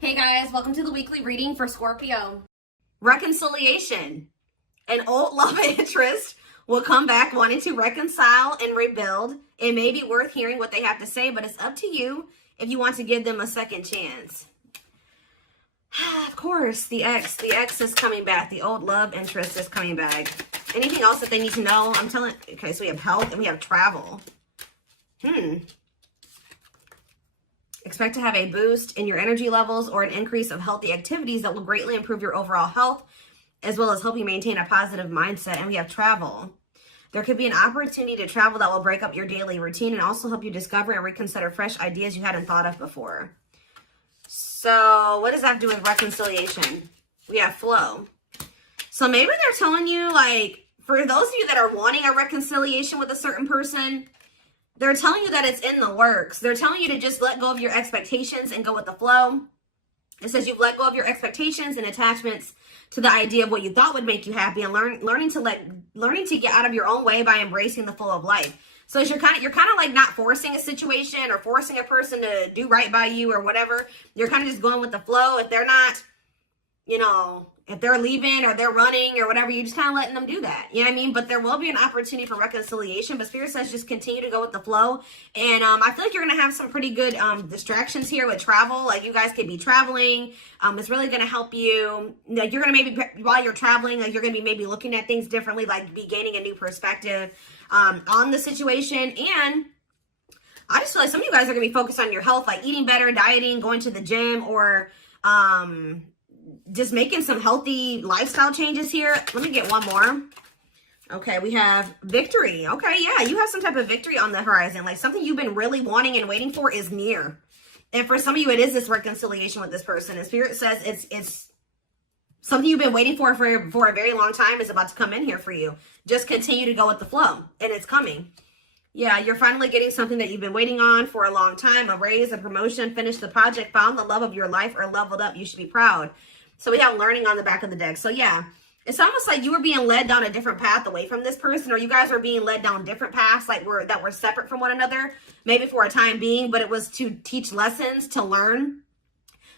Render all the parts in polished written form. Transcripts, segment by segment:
Hey guys, welcome to the weekly reading for Scorpio. Reconciliation. An old love interest will come back wanting to reconcile and rebuild. It may be worth hearing what they have to say, but it's up to you if you want to give them a second chance. Of course, the ex is coming back. The old love interest is coming back. Anything else that they need to know? Okay, so we have health and we have travel. Expect to have a boost in your energy levels or an increase of healthy activities that will greatly improve your overall health, as well as help you maintain a positive mindset. And we have travel. There could be an opportunity to travel that will break up your daily routine and also help you discover and reconsider fresh ideas you hadn't thought of before. So what does that have to do with reconciliation? We have flow. So maybe they're telling you, like, for those of you that are wanting a reconciliation with a certain person, they're telling you that it's in the works. They're telling you to just let go of your expectations and go with the flow. It says you've let go of your expectations and attachments to the idea of what you thought would make you happy, and learning to get out of your own way by embracing the flow of life. So you're kind of like not forcing a situation or forcing a person to do right by you or whatever. You're kind of just going with the flow. If they're not, if they're leaving or they're running or whatever, you're just kind of letting them do that. You know what I mean? But there will be an opportunity for reconciliation. But Spirit says just continue to go with the flow. And I feel like you're going to have some pretty good distractions here with travel. Like you guys could be traveling. It's really going to help you. Like you're going to maybe, while you're traveling, like you're going to be maybe looking at things differently, like be gaining a new perspective on the situation. And I just feel like some of you guys are going to be focused on your health, like eating better, dieting, going to the gym, or just making some healthy lifestyle changes here. Let me get one more. Okay, we have victory. Okay, yeah, you have some type of victory on the horizon. Like something you've been really wanting and waiting for is near. And for some of you, it is this reconciliation with this person. And Spirit says it's something you've been waiting for a very long time is about to come in here for you. Just continue to go with the flow, and it's coming. Yeah, you're finally getting something that you've been waiting on for a long time. A raise, a promotion, finished the project, found the love of your life, or leveled up. You should be proud. So we have learning on the back of the deck. So yeah, it's almost like you were being led down a different path away from this person, or you guys were being led down different paths that were separate from one another, maybe for a time being, but it was to teach lessons, to learn,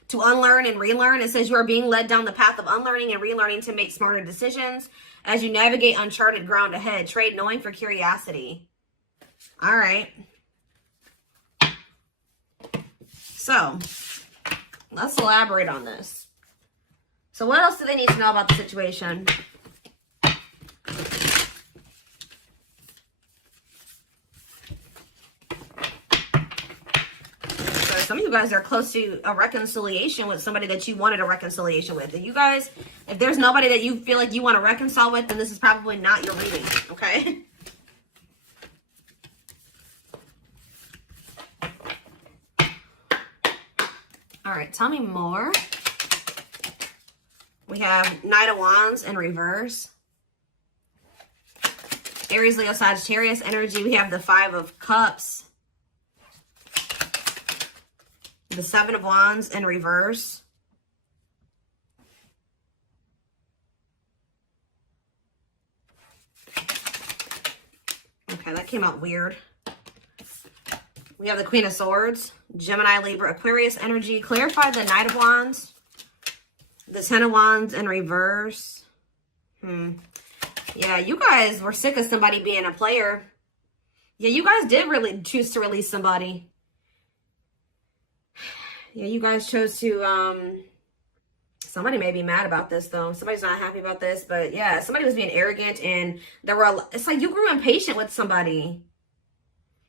to unlearn and relearn. It says you are being led down the path of unlearning and relearning to make smarter decisions as you navigate uncharted ground ahead. Trade knowing for curiosity. All right. So let's elaborate on this. So what else do they need to know about the situation? So some of you guys are close to a reconciliation with somebody that you wanted a reconciliation with. And you guys, if there's nobody that you feel like you want to reconcile with, then this is probably not your reading, okay? All right, tell me more. We have Knight of Wands in reverse. Aries, Leo, Sagittarius energy. We have the Five of Cups. The Seven of Wands in reverse. Okay, that came out weird. We have the Queen of Swords. Gemini, Libra, Aquarius energy. Clarify the Knight of Wands. The Ten of Wands in reverse. Yeah, you guys were sick of somebody being a player. Yeah, you guys did really choose to release somebody. Yeah, you guys chose to, somebody may be mad about this though. Somebody's not happy about this, but yeah, somebody was being arrogant and it's like you grew impatient with somebody.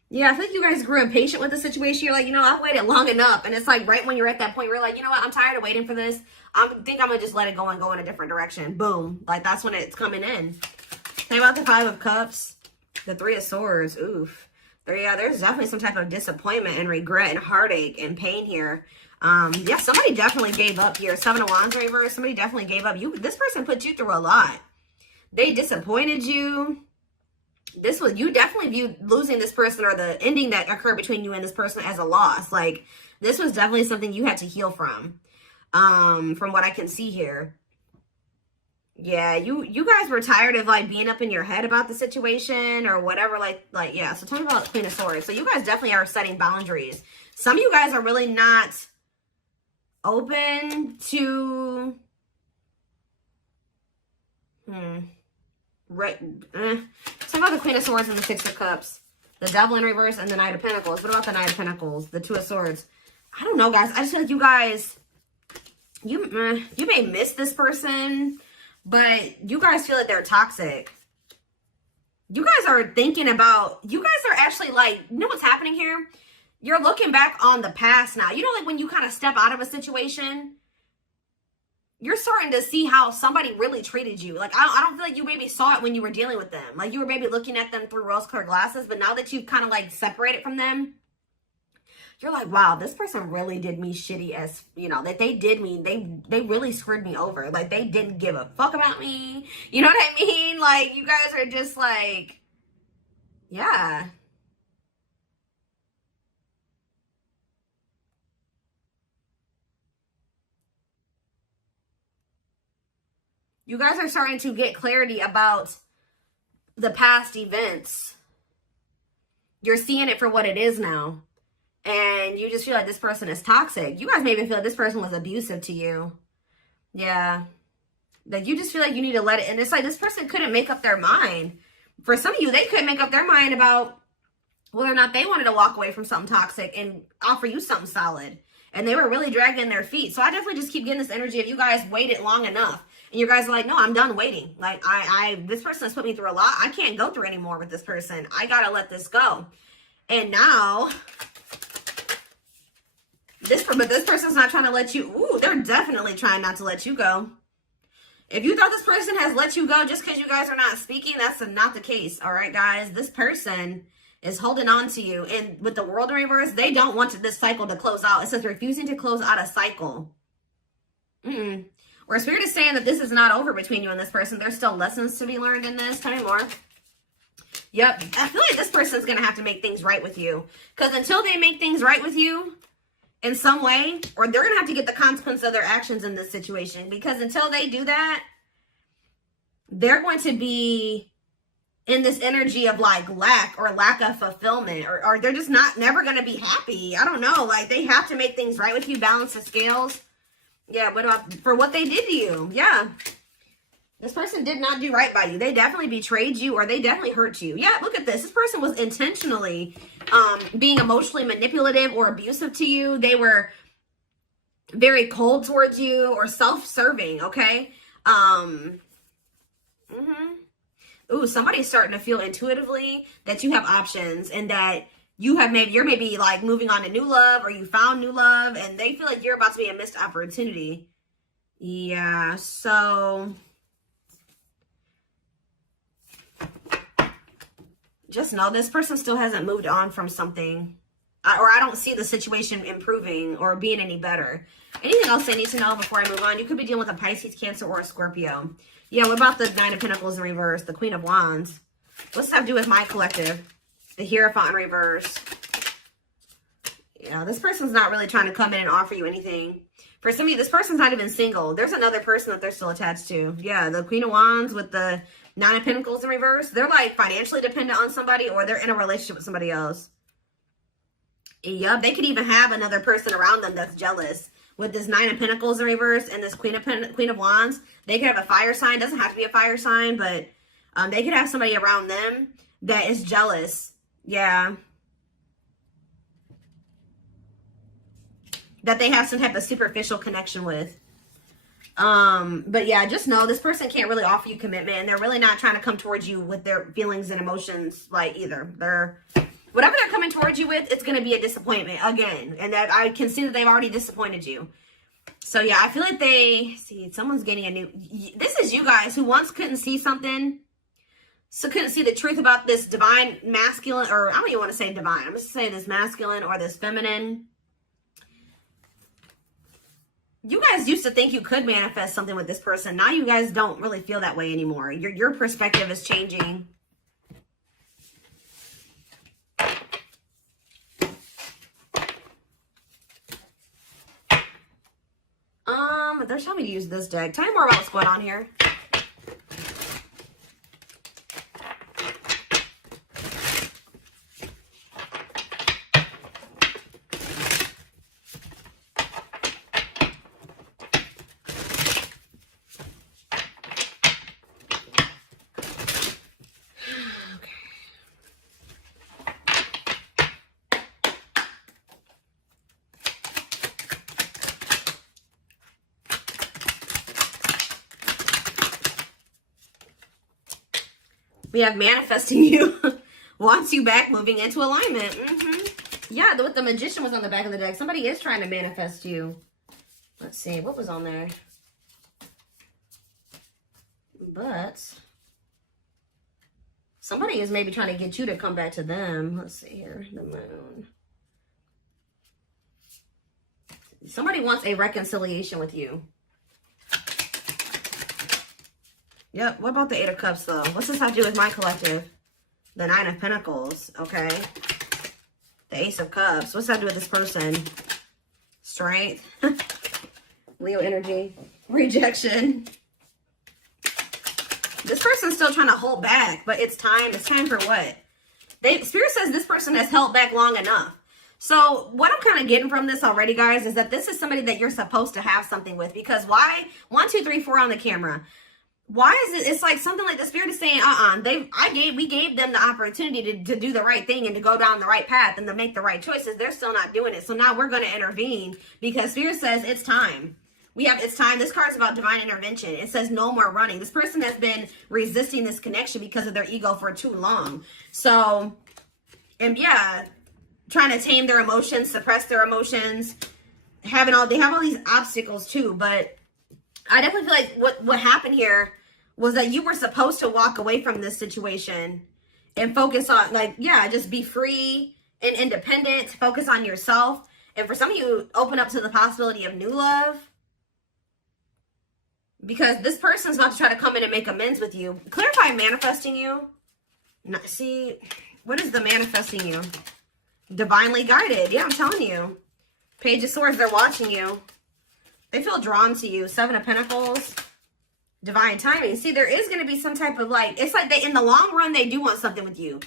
Yeah, I think you guys grew impatient with the situation. You're like, I've waited long enough. And it's like right when you're at that point, you're like, you know what? I'm tired of waiting for this. I think I'm going to just let it go and go in a different direction. Boom. Like that's when it's coming in. Think about the Five of Cups. The Three of Swords. Oof. There's definitely some type of disappointment and regret and heartache and pain here. Yeah, somebody definitely gave up here. Seven of Wands reverse. Somebody definitely gave up. This person put you through a lot. They disappointed you. You definitely viewed losing this person or the ending that occurred between you and this person as a loss. Like this was definitely something you had to heal from what I can see here. Yeah, you guys were tired of like being up in your head about the situation or whatever, like yeah. So tell me about Queen of Swords. So you guys definitely are setting boundaries. Some of you guys are really not open to right. Talk about the Queen of Swords and the Six of Cups, the Devil in reverse, and the Knight of Pentacles. What about the Knight of Pentacles, the Two of Swords? I don't know, guys. I just feel like you guys, you may miss this person, but you guys feel like they're toxic. You guys are thinking about, you guys are actually like, you know what's happening here? You're looking back on the past now. You know, like when you kind of step out of a situation, you're starting to see how somebody really treated you. Like, I don't feel like you maybe saw it when you were dealing with them. Like, you were maybe looking at them through rose-colored glasses, but now that you've kind of, like, separated from them, you're like, wow, this person really did me shitty as, you know, that they did me. They really screwed me over. Like, they didn't give a fuck about me. You know what I mean? Like, you guys are just like, yeah. You guys are starting to get clarity about the past events. You're seeing it for what it is now. And you just feel like this person is toxic. You guys maybe feel like this person was abusive to you. Yeah. Like you just feel like you need to let it. And it's like this person couldn't make up their mind. For some of you, they couldn't make up their mind about whether or not they wanted to walk away from something toxic and offer you something solid. And they were really dragging their feet. So I definitely just keep getting this energy of you guys waited long enough. And you guys are like, no, I'm done waiting. Like, this person has put me through a lot. I can't go through anymore with this person. I got to let this go. And now, this person's not trying to let you, ooh, they're definitely trying not to let you go. If you thought this person has let you go just because you guys are not speaking, that's not the case. All right, guys, this person is holding on to you. And with the World in reverse, they don't want this cycle to close out. It says refusing to close out a cycle. Or Spirit is saying that this is not over between you and this person. There's still lessons to be learned in this. Tell me more. Yep. I feel like this person's going to have to make things right with you. Because until they make things right with you in some way, or they're going to have to get the consequence of their actions in this situation. Because until they do that, they're going to be in this energy of like lack of fulfillment. Or they're just never going to be happy. I don't know. Like they have to make things right with you. Balance the scales. Yeah, what about for what they did to you? Yeah. This person did not do right by you. They definitely betrayed you or they definitely hurt you. Yeah, look at this. This person was intentionally being emotionally manipulative or abusive to you. They were very cold towards you or self-serving, okay? Ooh, somebody's starting to feel intuitively that you have options and that you're maybe like moving on to new love or you found new love and they feel like you're about to be a missed opportunity. Yeah, so just know this person still hasn't moved on from something or I don't see the situation improving or being any better. Anything else I need to know before I move on? You could be dealing with a Pisces, Cancer, or a Scorpio. Yeah, what about the Nine of Pentacles in reverse, the Queen of Wands? What's that have to do with my collective? The Hierophant in reverse. Yeah, this person's not really trying to come in and offer you anything. For some of you, this person's not even single. There's another person that they're still attached to. Yeah, the Queen of Wands with the Nine of Pentacles in reverse. They're like financially dependent on somebody or they're in a relationship with somebody else. Yep, they could even have another person around them that's jealous. With this Nine of Pentacles in reverse and this Queen of Wands, they could have a fire sign. Doesn't have to be a fire sign, but they could have somebody around them that is jealous. Yeah. That they have some type of superficial connection with. But yeah, just know this person can't really offer you commitment and they're really not trying to come towards you with their feelings and emotions like either. Whatever they're coming towards you with, it's going to be a disappointment again. And that I can see that they've already disappointed you. So yeah, I feel like someone's getting a new, this is you guys who once couldn't see something. So couldn't see the truth about this divine masculine, or I don't even want to say divine. I'm just saying this masculine or this feminine. You guys used to think you could manifest something with this person. Now you guys don't really feel that way anymore. Your perspective is changing. They're telling me to use this deck. Tell me more about what's going on here. We have manifesting you. Wants you back, moving into alignment. Yeah, the Magician was on the back of the deck. Somebody is trying to manifest you. Let's see, what was on there? But somebody is maybe trying to get you to come back to them. Let's see here, the Moon. Somebody wants a reconciliation with you. Yep, what about the Eight of Cups, though? What's this have to do with my collective? The Nine of Pentacles, okay. The Ace of Cups. What's that do with this person? Strength. Leo energy. Rejection. This person's still trying to hold back, but it's time. It's time for what? Spirit says this person has held back long enough. So what I'm kind of getting from this already, guys, is that this is somebody that you're supposed to have something with. Because why? 1, 2, 3, 4 on the camera. Why is it? It's like something like the Spirit is saying, we gave them the opportunity to do the right thing and to go down the right path and to make the right choices. They're still not doing it. So now we're going to intervene because Spirit says it's time. It's time. This card is about divine intervention. It says no more running. This person has been resisting this connection because of their ego for too long. So, and yeah, trying to tame their emotions, suppress their emotions, they have all these obstacles too. But I definitely feel like what happened here was that you were supposed to walk away from this situation and focus on, like, yeah, just be free and independent, focus on yourself. And for some of you, open up to the possibility of new love. Because this person's about to try to come in and make amends with you. Clarify manifesting you. See, what is the manifesting you? Divinely guided. Yeah, I'm telling you. Page of Swords, they're watching you. They feel drawn to you. Seven of Pentacles. Divine timing. See, there is going to be some type of like, it's like in the long run, they do want something with you.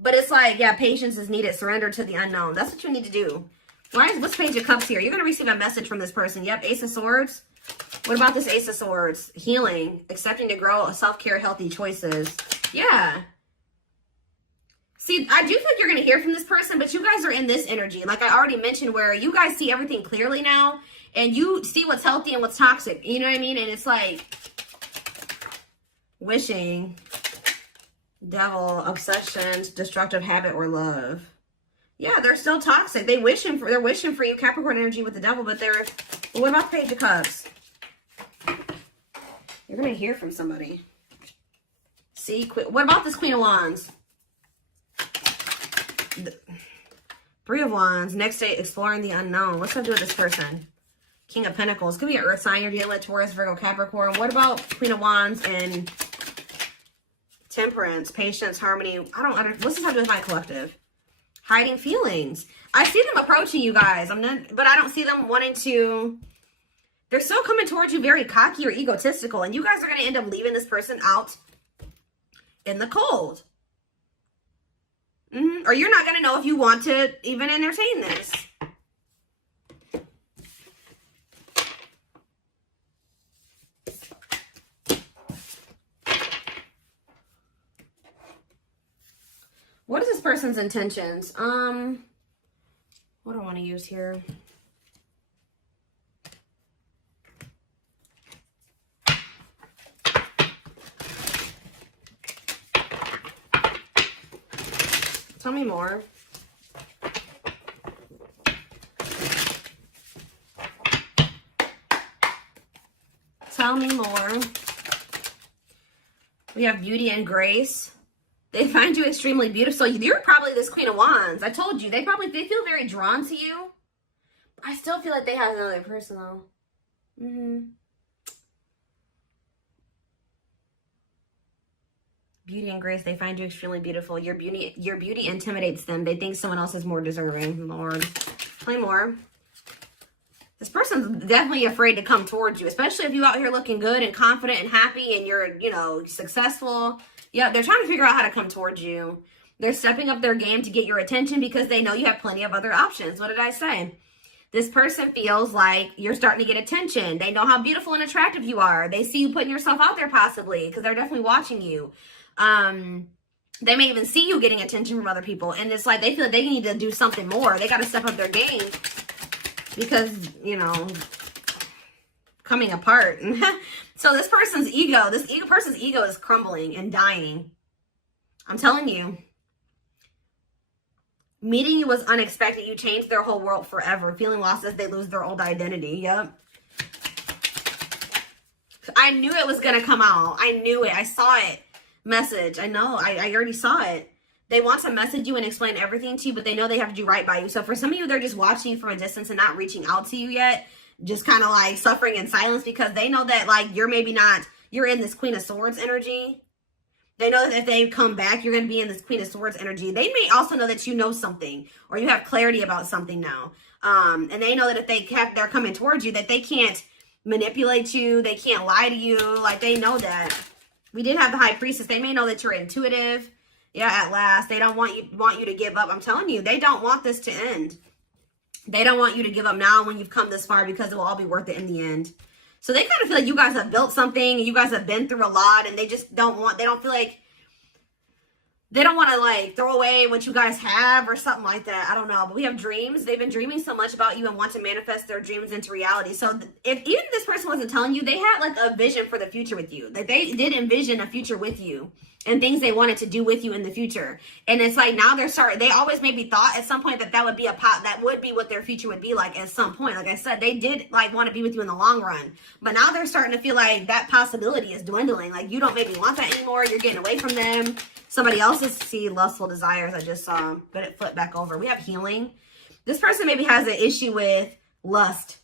But it's like, yeah, patience is needed. Surrender to the unknown. That's what you need to do. What's Page of Cups here? You're going to receive a message from this person. Yep, Ace of Swords. What about this Ace of Swords? Healing, accepting to grow, self-care, healthy choices. Yeah. See, I do think you're going to hear from this person, but you guys are in this energy. Like I already mentioned, where you guys see everything clearly now, and you see what's healthy and what's toxic. You know what I mean? And it's like wishing, devil, obsessions, destructive habit, or love. Yeah, they're still toxic. They're wishing for you, Capricorn energy with the devil, but what about the Page of Cups? You're going to hear from somebody. See, what about this Queen of Wands? Three of Wands. Next day, exploring the unknown. What's that do with this person? King of Pentacles. Could be an earth sign you're dealing with, Taurus, Virgo, Capricorn. What about Queen of Wands and Temperance, patience, harmony? What's this have to do with my collective? Hiding feelings. I see them approaching you guys. But I don't see them wanting to. They're still coming towards you very cocky or egotistical. And you guys are going to end up leaving this person out in the cold. Or you're not going to know if you want to even entertain this. What is this person's intentions? What do I want to use here? Tell me more. Tell me more. We have beauty and grace. They find you extremely beautiful. So you're probably this Queen of Wands. I told you. They feel very drawn to you. I still feel like they have another person though. Beauty and grace, they find you extremely beautiful. Your beauty intimidates them. They think someone else is more deserving. Lord, play more. This person's definitely afraid to come towards you, especially if you out here looking good and confident and happy and you're, successful. Yeah, they're trying to figure out how to come towards you. They're stepping up their game to get your attention because they know you have plenty of other options. What did I say? This person feels like you're starting to get attention. They know how beautiful and attractive you are. They see you putting yourself out there possibly because they're definitely watching you. They may even see you getting attention from other people. And it's like they feel like they need to do something more. They got to step up their game because, coming apart. So this person's ego is crumbling and dying. I'm telling you. Meeting you was unexpected. You changed their whole world forever. Feeling lost as they lose their old identity. Yep. I knew it was going to come out. I knew it. I saw it. Message. I know. I already saw it. They want to message you and explain everything to you, but they know they have to do right by you. So for some of you, they're just watching you from a distance and not reaching out to you yet. Just kind of like suffering in silence because they know that like you're maybe not, you're in this Queen of Swords energy. They know that if they come back, you're going to be in this Queen of Swords energy. They may also know that you know something or you have clarity about something now. And they know that if they're coming towards you, that they can't manipulate you. They can't lie to you. Like they know that. We did have the High Priestess. They may know that you're intuitive. Yeah, at last. They don't want you to give up. I'm telling you, they don't want this to end. They don't want you to give up now when you've come this far because it will all be worth it in the end. So they kind of feel like you guys have built something. You guys have been through a lot and they just don't want to like throw away what you guys have or something like that. I don't know. But we have dreams. They've been dreaming so much about you and want to manifest their dreams into reality. So if even this person wasn't telling you, they had like a vision for the future with you. Like they did envision a future with you and things they wanted to do with you in the future. And it's like now they always maybe thought at some point that would be that would be what their future would be like at some point. Like I said, they did like want to be with you in the long run. But now they're starting to feel like that possibility is dwindling. Like you don't maybe want that anymore. You're getting away from them. Somebody else's lustful desires I just saw, but it flipped back over. We have healing. This person maybe has an issue with lust,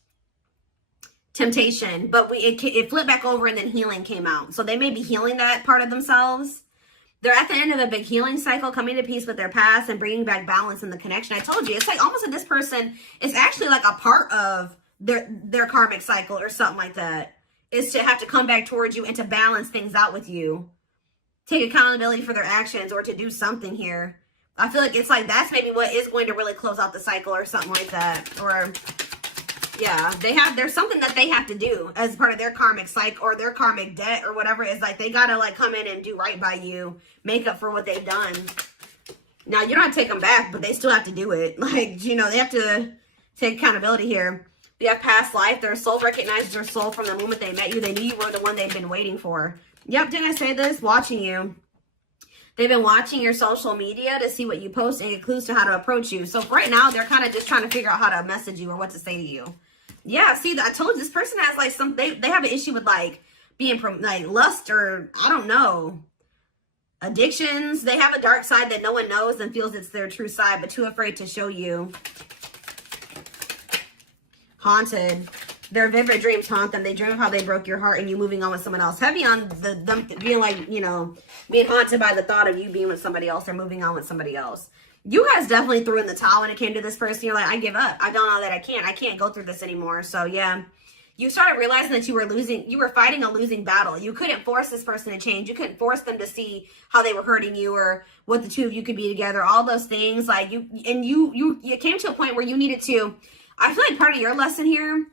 temptation, but it flipped back over and then healing came out. So they may be healing that part of themselves. They're at the end of a big healing cycle, coming to peace with their past and bringing back balance in the connection. I told you, it's like almost that this person is actually like a part of their karmic cycle or something like that. Is to have to come back towards you and to balance things out with you. Take accountability for their actions or to do something here. I feel like it's like that's maybe what is going to really close out the cycle or something like that. Or yeah, there's something that they have to do as part of their karmic cycle or their karmic debt or whatever it is. Like they gotta like come in and do right by you, make up for what they've done. Now you don't have to take them back, but they still have to do it. Like, you know, they have to take accountability here. We have past life. Their soul recognizes their soul from the moment they met you. They knew you were the one they've been waiting for. Yep, didn't I say this? Watching you. They've been watching your social media to see what you post and get clues to how to approach you. So right now, they're kind of just trying to figure out how to message you or what to say to you. Yeah, see, I told you this person has like they have an issue with like being like lust or I don't know, addictions. They have a dark side that no one knows and feels it's their true side, but too afraid to show you. Haunted. Their vivid dreams haunt them. They dream of how they broke your heart and you moving on with someone else. Heavy on them being like, you know, being haunted by the thought of you being with somebody else or moving on with somebody else. You guys definitely threw in the towel when it came to this person. You're like, I give up. I don't know that I can't go through this anymore. So yeah, you started realizing that you were fighting a losing battle. You couldn't force this person to change. You couldn't force them to see how they were hurting you or what the two of you could be together. All those things like you came to a point where you needed to, I feel like part of your lesson here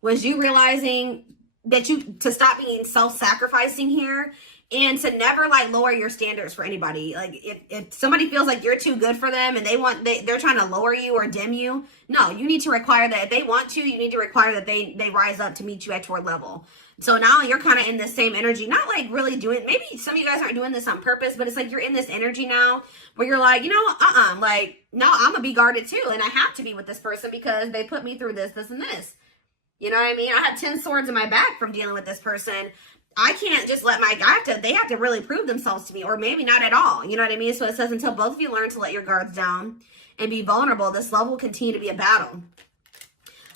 was you realizing that to stop being self-sacrificing here and to never like lower your standards for anybody. Like if somebody feels like you're too good for them and they're trying to lower you or dim you, no, you need to require that if they want to, you need to require that they rise up to meet you at your level. So now you're kind of in the same energy, not like really doing, maybe some of you guys aren't doing this on purpose, but it's like you're in this energy now where you're like, you know, like, no, I'm gonna be guarded too. And I have to be with this person because they put me through this, and this. You know what I mean? I had 10 swords in my back from dealing with this person. I can't just let they have to really prove themselves to me, or maybe not at all. You know what I mean? So it says, until both of you learn to let your guards down and be vulnerable, this love will continue to be a battle.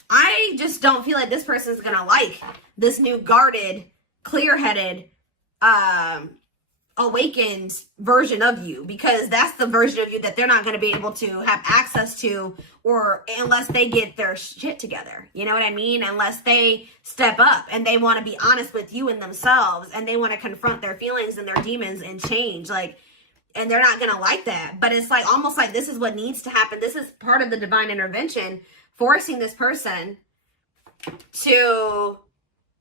I just don't feel like this person is going to like this new guarded, clear-headed, awakened version of you, because that's the version of you that they're not going to be able to have access to, or unless they get their shit together. You know what I mean? Unless they step up and they want to be honest with you and themselves, and they want to confront their feelings and their demons and change, like, and they're not going to like that. But it's like almost like this is what needs to happen. This is part of the divine intervention, forcing this person to,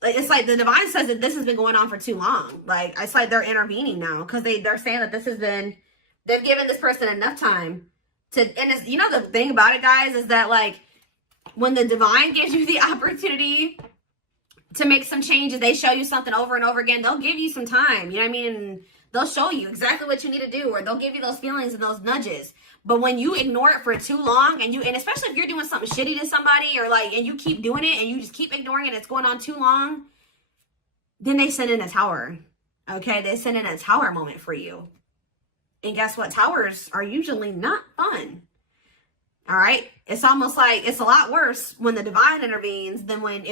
like, it's like the divine says that this has been going on for too long. Like, it's like they're intervening now because they're saying that this has been, they've given this person enough time to, and it's, you know, the thing about it, guys, is that like when the divine gives you the opportunity to make some changes, they show you something over and over again, they'll give you some time. You know what I mean? They'll show you exactly what you need to do, or they'll give you those feelings and those nudges. But when you ignore it for too long, and especially if you're doing something shitty to somebody, or like, and you keep doing it and you just keep ignoring it, and it's going on too long, then they send in a tower. Okay, they send in a tower moment for you. And guess what? Towers are usually not fun. All right. It's almost like it's a lot worse when the divine intervenes than when,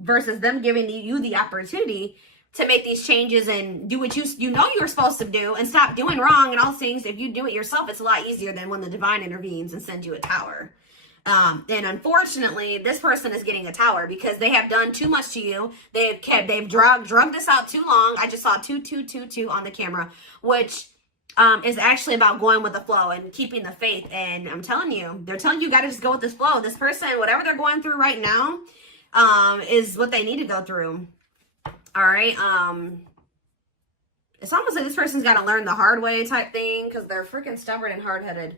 versus them giving you the opportunity to make these changes and do what you know you're supposed to do and stop doing wrong and all things. If you do it yourself, it's a lot easier than when the divine intervenes and sends you a tower. And unfortunately, this person is getting a tower because they have done too much to you. They've drugged this out too long. I just saw 2222 on the camera, which is actually about going with the flow and keeping the faith. And I'm telling you, they're telling you got to just go with this flow. This person, whatever they're going through right now, is what they need to go through. All right. It's almost like this person's got to learn the hard way type thing because they're freaking stubborn and hard-headed.